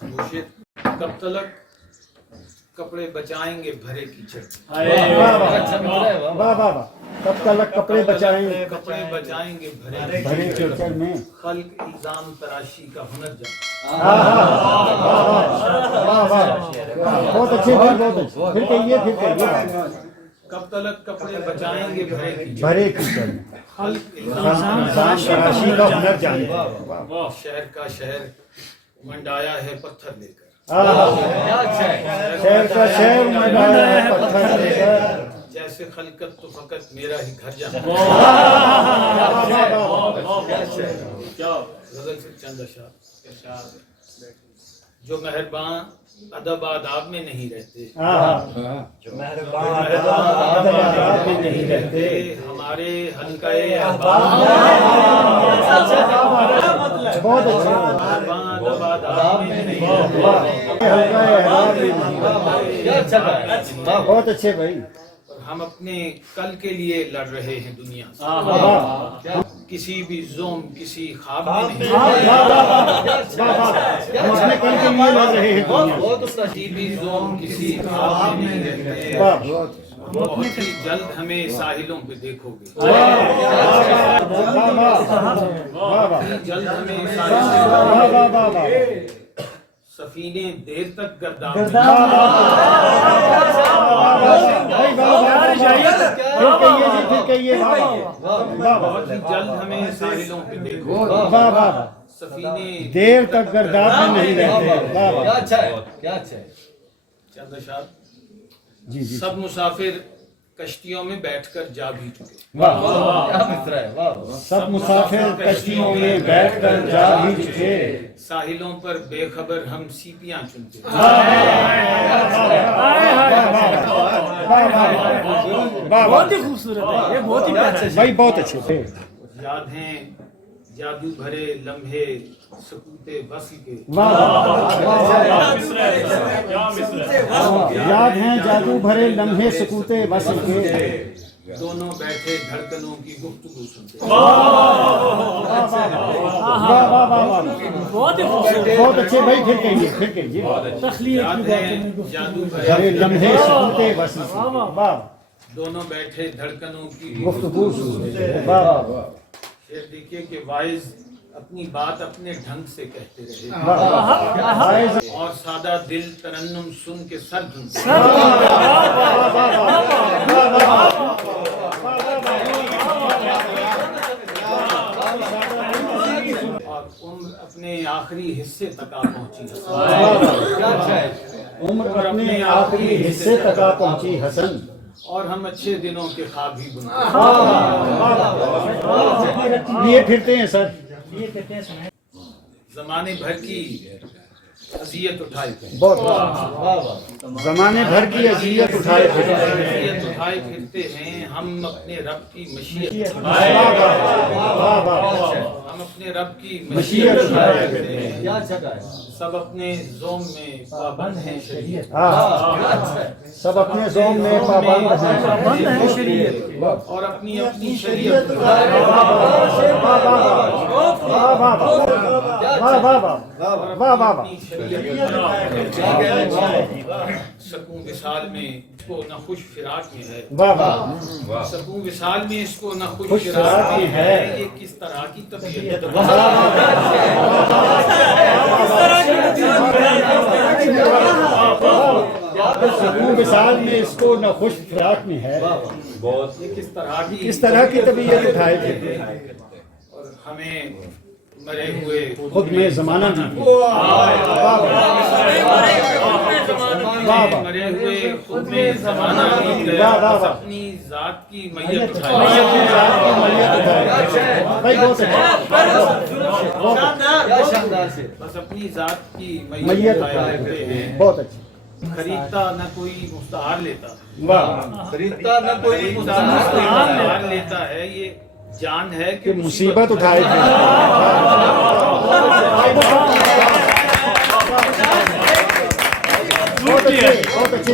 मुर्शिद कब तलक कपड़े बचाएंगे भरे कीचड़ वाह वाह वाह। कब तलक कपड़े बचाएंगे भरे भरे कीचड़ में। खल्क इल्जाम तराशी का हुनर जान। वाह वाह बहुत अच्छे भाई बहुत अच्छे। फिर कहिए कब तलक कपड़े बचाएंगे भरे कीचड़ में। खल्क इल्जाम तराशी का हुनर जाने। शहर का शहर मंडाया है पत्थर लेकर। शहर का शहर मंडाया है पत्थर लेकर। जैसे खलकत तो फकत मेरा ही घर जाना। गजल से चंद अशआर। जो मेहरबान अदब आदाब में नहीं रहते, जो मेहरबान अदब आदाब में नहीं रहते, हमारे हल्का बहुत अच्छा। अदब आदाब में नहीं रहते, बहुत अच्छे भाई। हम अपने कल के लिए लड़ रहे हैं दुनिया से। किसी भी जोम किसी ख्वाब में नहीं, हम अपने कल के लिए लड़ रहे हैं दुनिया से। किसी भी जोम किसी ख्वाब में नहीं रहते। बहुत ही जल्द हमें साहिलों पे देखोगे। जल्द हमें सफीने देर तक गर्दान बहुत ही जल्द हमें साहिलों पे देखोगे। सफीने देर तक गर्दान में नहीं रहते। चंद अशआर। जी जी। सब मुसाफिर कश्तियों में बैठकर जा भी चुके। सब मुसाफिर कश्तियों में बैठकर जा भी चुके। साहिलों पर बेखबर हम सीपियां चुनते। बहुत ही खूबसूरत है ये, बहुत ही भाई बहुत अच्छे थे। याद हैं जादू भरे लम्हे सकूते वस्ल के। याद हैं जादू भरे लम्हे सकूते वस्ल के। दोनों बैठे धड़कनों की गुफ्तगू सुनते। बहुत अच्छे भाई। फिर कहिए याद हैं जादू भरे लम्हे सकूते वस्ल के। दोनों बैठे धड़कनों की गुफ्तगू सुनते। शेर देखिए कि वाइज अपनी बात अपने ढंग से कहते रहे और सादा दिल तरन्नुम सुन के सर झुमते। और उम्र अपने आखिरी हिस्से तक आ पहुंची। उम्र अपने आखिरी हिस्से तक आ पहुंची हसन। और हम अच्छे दिनों के ख्वाब ही बुनते। लिए फिरते हैं सर। जमाने भर की अजियत उठाए बहुत जमाने भर की अजियत उठाए फिरते हैं हम अपने रब की मशीयत। हम अपने रब की मशीयत उठाए फिरते हैं। सब अपने जोम में पाबंद हैं शरीयत। सब अपने जोम में पाबंद हैं शरीयत। और अपनी अपनी शरीयत सकूं विसाल में इसको न खुश फिराक में है। सकूं विसाल में इसको न खुश फिराक में है। ये किस तरह की तबीयत। सकूं विसाल में इसको न खुश फिराक में है। ये किस तरह की तबीयत उठाए थे। और हमें मरे हुए खुद में जमाना भी। मरे हुए खुद में जमाना भी अपनी जात की मैयत उठाए। बस अपनी जात की मैयत उठाए हैं। बहुत अच्छे। खरीदता न कोई मुफ्तार लेता। खरीदता न कोई मुफ्तार लेता है। ये जान है कि मुसीबत उठाए थे। बहुत अच्छे